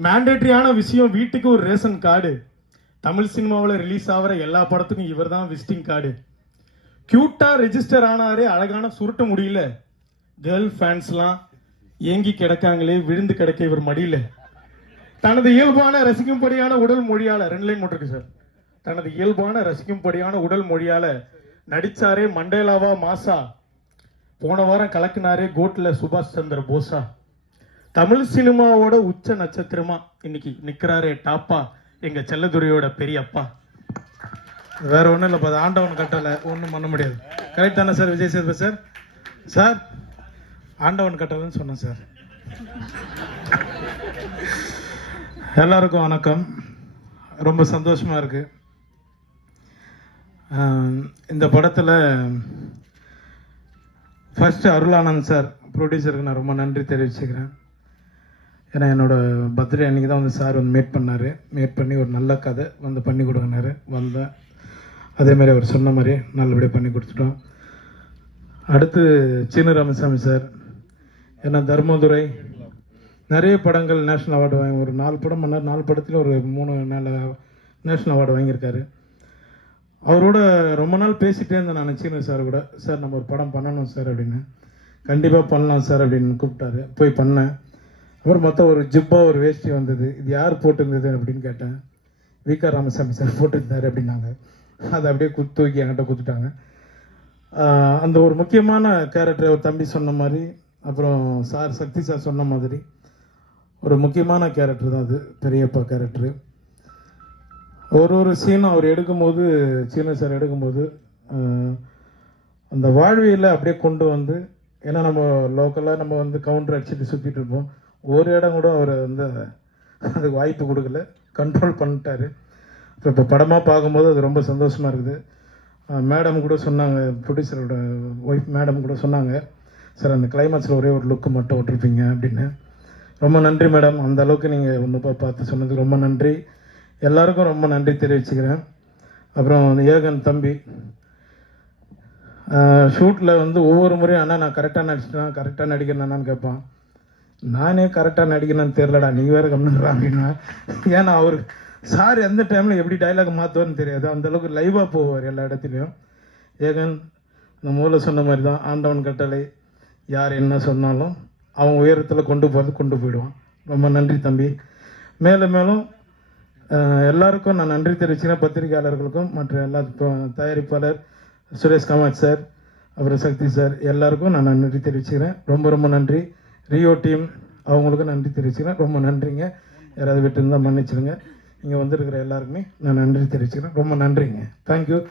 மேண்டேட்ரியான விஷயம் வீட்டுக்கு ஒரு ரேஷன் கார்டு. தமிழ் சினிமாவில் ரிலீஸ் ஆகிற எல்லா படத்துக்கும் இவர் தான் விசிட்டிங் கார்டு க்யூட்டாக ரெஜிஸ்டர் ஆனாரே அழகான சுருட்ட முடியல. கேர்ள் ஃபேன்ஸ்லாம் ஏங்கி கிடக்காங்களே விழுந்து கிடக்க இவர் மடியில. தனது இயல்பான ரசிக்கும்படியான உடல் மொழியால் ரெண்டு லைன் மட்டும் இருக்கு சார். தனது இயல்பான ரசிக்கும்படியான உடல் மொழியால் நடிச்சாரே மண்டேலாவா மாசா. போன வாரம் கலக்குனாரே கோட்டில் சுபாஷ் சந்திர போஸா. தமிழ் சினிமாவோட உச்ச நட்சத்திரமா இன்னைக்கு நிக்கிறாரே டாப்பா எங்க செல்லதுரையோட பெரியப்பா. வேற ஒன்றும் இல்லை அது ஆண்டவன் கட்டளை ஒன்றும் பண்ண முடியாது. கரெக்ட் தானே sir Vijay Sethupathi sir? Sir ஆண்டவன் கட்டலைன்னு சொன்னேன் சார். எல்லாருக்கும் வணக்கம். ரொம்ப சந்தோஷமா இருக்கு. இந்த படத்தில் ஃபர்ஸ்ட் அருளானந்த் சார் ப்ரொடியூசருக்கு நான் ரொம்ப நன்றி தெரிவிச்சுக்கிறேன். ஏன்னா என்னோட பர்த்டே அன்றைக்கி தான் வந்து சார் வந்து மேட் பண்ணார். மேட் பண்ணி ஒரு நல்ல கதை வந்து பண்ணி கொடுங்கினாரு வந்தேன். அதேமாதிரி அவர் சொன்ன மாதிரி நல்லபடியாக பண்ணி கொடுத்துட்டோம். அடுத்து சீனு ராமசாமி சார். ஏன்னா தர்மதுரை நிறைய படங்கள் நேஷ்னல் அவார்டு வாங்கி ஒரு நாலு படம் பண்ணார். நாலு படத்தில் ஒரு மூணு நாலு நேஷ்னல் அவார்டு வாங்கியிருக்காரு. அவரோட ரொம்ப நாள் பேசிகிட்டே இருந்தேன் நான் சீனு சார் கூட. சார் நம்ம ஒரு படம் பண்ணணும் சார் அப்படின்னு. கண்டிப்பாக பண்ணலாம் சார் அப்படின்னு கூப்பிட்டாரு. போய் பண்ணேன். அப்புறம் மொத்தம் ஒரு ஜிப்பாக ஒரு வேஷ்டி வந்தது. இது யார் போட்டிருந்தது அப்படின்னு கேட்டேன். விகா ராமசாமி சார் போட்டிருந்தாரு அப்படின்னாங்க. அதை அப்படியே குத்து தூக்கி என்கிட்ட கொடுத்துட்டாங்க. அந்த ஒரு முக்கியமான கேரக்டர் ஒரு தம்பி சொன்ன மாதிரி அப்புறம் சார் சக்தி சார் சொன்ன மாதிரி ஒரு முக்கியமான கேரக்டர் தான் அது பெரியப்பா கேரக்டரு ஒரு ஒரு சீனும் அவர் எடுக்கும்போது சீன சார் எடுக்கும்போது அந்த வாழ்வியலை அப்படியே கொண்டு வந்து ஏன்னா நம்ம லோக்கலாக நம்ம வந்து கவுண்டர் அடிச்சுட்டு சுற்றிட்டு இருப்போம். ஒரு இடம் கூட அவர் வந்து அதுக்கு வாய்ப்பு கொடுக்கல. கண்ட்ரோல் பண்ணிட்டாரு. இப்போ இப்போ படமாக பார்க்கும்போது அது ரொம்ப சந்தோஷமாக இருக்குது. மேடம் கூட சொன்னாங்க ப்ரொடியூசரோட ஒய்ஃப் மேடம் கூட சொன்னாங்க சார் அந்த கிளைமேக்ஸில் ஒரே ஒரு லுக்கு மட்டும் விட்டுருப்பீங்க அப்படின்னு. ரொம்ப நன்றி மேடம் அந்த அளவுக்கு நீங்கள் ஒன்று பார்த்து சொன்னதுக்கு ரொம்ப நன்றி. எல்லாருக்கும் ரொம்ப நன்றி தெரிவிச்சுக்கிறேன். அப்புறம் ஏகன் தம்பி. ஷூட்டில் வந்து ஒவ்வொரு முறையும் அண்ணா நான் கரெக்டாக நடிச்சிட்டேன். கரெக்டாக நடிக்கிறேன்னு கேட்பான். நானே கரெக்டாக நடிக்கணும்னு தெரிலடா நீ வேறு கம்னுறா அப்படின்னா ஏன்னா அவர் சார் எந்த டைமில் எப்படி டைலாக் மாற்றுவார்னு தெரியாது. அந்த அளவுக்கு லைவாக போவார் எல்லா இடத்துலையும். ஏகன் இந்த மூளை சொன்ன மாதிரி தான் ஆண்டவன் கட்டளை யார் என்ன சொன்னாலும் அவன் உயரத்தில் கொண்டு போகிறது கொண்டு போயிடுவான். ரொம்ப நன்றி தம்பி. மேலும் மேலும் எல்லாருக்கும் நான் நன்றி தெரிவிச்சுக்கிறேன். பத்திரிகையாளர்களுக்கும் மற்ற எல்லா தயாரிப்பாளர் சுரேஷ் காமாட் சார் அப்புறம் சக்தி சார் எல்லாருக்கும் நான் நன்றி தெரிவிச்சுக்கிறேன். ரொம்ப ரொம்ப நன்றி. ரியோ டீம் அவங்களுக்கும் நன்றி தெரிவிச்சுக்கிறேன். ரொம்ப நன்றிங்க. யாராவது விட்டு இருந்தால் மன்னிச்சிடுங்க. இங்கே வந்திருக்கிற எல்லாருக்குமே நான் நன்றி தெரிவிச்சுக்கிறேன். ரொம்ப நன்றிங்க. தேங்க்யூ